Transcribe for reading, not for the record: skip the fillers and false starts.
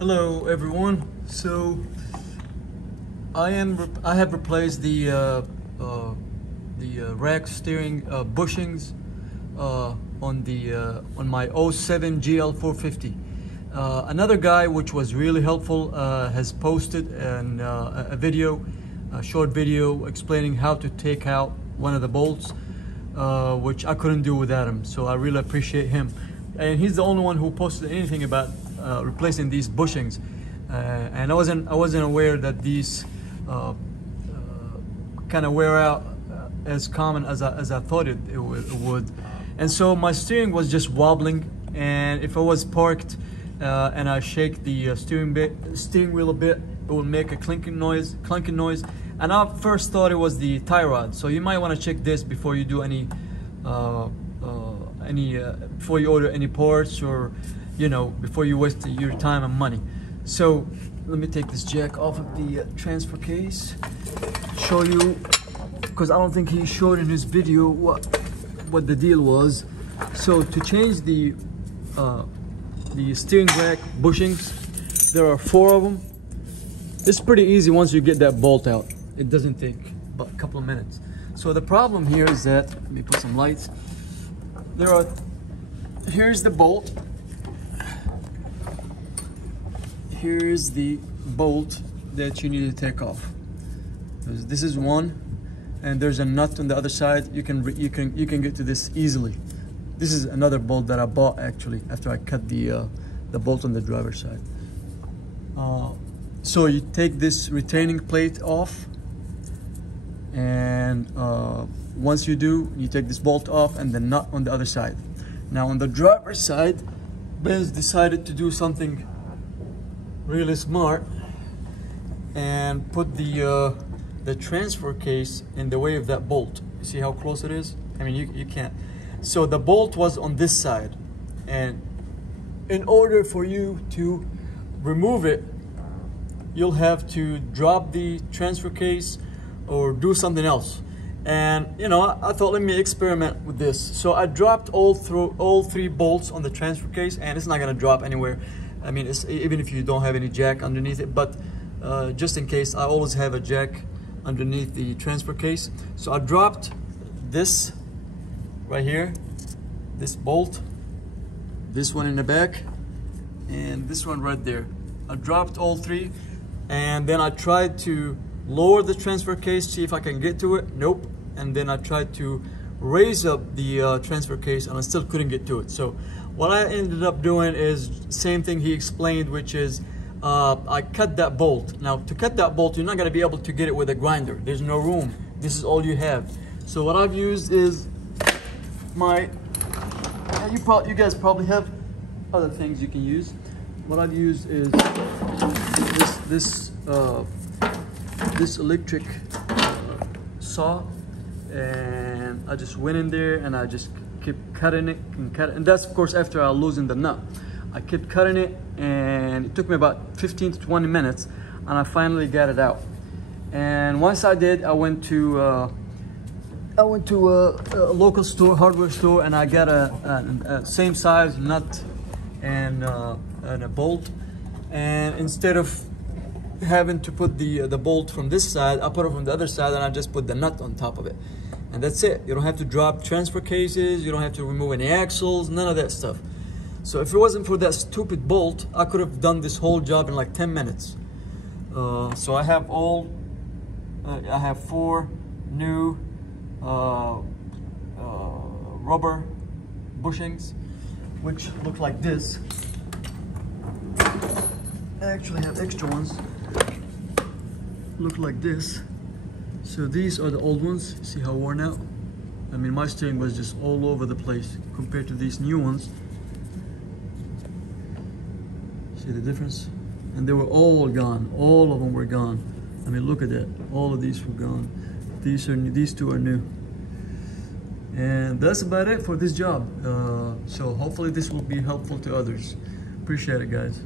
Hello everyone. So I have replaced the rack steering bushings on my '07 GL450. Another guy, which was really helpful, has posted a short video explaining how to take out one of the bolts, which I couldn't do without him. So I really appreciate him, and he's the only one who posted anything about replacing these bushings, and I wasn't aware that these kind of wear out as common as I thought it would. And so my steering was just wobbling, and if I was parked and I shake the steering wheel a bit, it would make a clinking noise. And I first thought it was the tie rod. So you might want to check this before you do before you order any parts, or before you waste your time and money. So let me take this jack off of the transfer case, show you, because I don't think he showed in his video what the deal was. So to change the steering rack bushings, there are 4 of them. It's pretty easy once you get that bolt out. It doesn't take but a couple of minutes. So the problem here is that, let me put some lights. Here's the bolt. Here's the bolt that you need to take off. This is one, and there's a nut on the other side. You can get to this easily. This is another bolt that I bought actually after I cut the bolt on the driver's side. So you take this retaining plate off, and once you do, you take this bolt off and the nut on the other side. Now on the driver's side, BENZ decided to do something really smart and put the transfer case in the way of that bolt. You see how close it is? I mean, you can't. So the bolt was on this side, and in order for you to remove it, you'll have to drop the transfer case or do something else. And I thought, let me experiment with this. So I dropped all 3 bolts on the transfer case, and it's not going to drop anywhere. I mean, even if you don't have any jack underneath it, but just in case, I always have a jack underneath the transfer case. So I dropped this right here, this bolt, this one in the back, and this one right there. I dropped all 3, and then I tried to lower the transfer case, see if I can get to it. Nope. And then I tried to raise up the transfer case, and I still couldn't get to it. So what I ended up doing is same thing he explained, which is I cut that bolt. Now to cut that bolt, you're not going to be able to get it with a grinder. There's no room. This is all you have. So what I've used is you guys probably have other things you can use. What I've used is this electric saw, and I just went in there and I just kept cutting it and that's of course after I loosened the nut. I kept cutting it, and it took me about 15 to 20 minutes, and I finally got it out. And once I did, I went to a local store, hardware store, and I got a same size nut and a bolt. And instead of having to put the bolt from this side, I put it from the other side, and I just put the nut on top of it, and that's it. You don't have to drop transfer cases, you don't have to remove any axles, none of that stuff. So if it wasn't for that stupid bolt, I could have done this whole job in like 10 minutes. So I have 4 new rubber bushings, which look like this. I actually have extra ones, look like this. So these are the old ones. See how worn out? I mean, my steering was just all over the place compared to these new ones. See the difference? And they were all gone. All of them were gone. I mean, look at that. All of these were gone. These 2 are new. And that's about it for this job. So hopefully this will be helpful to others. Appreciate it, guys.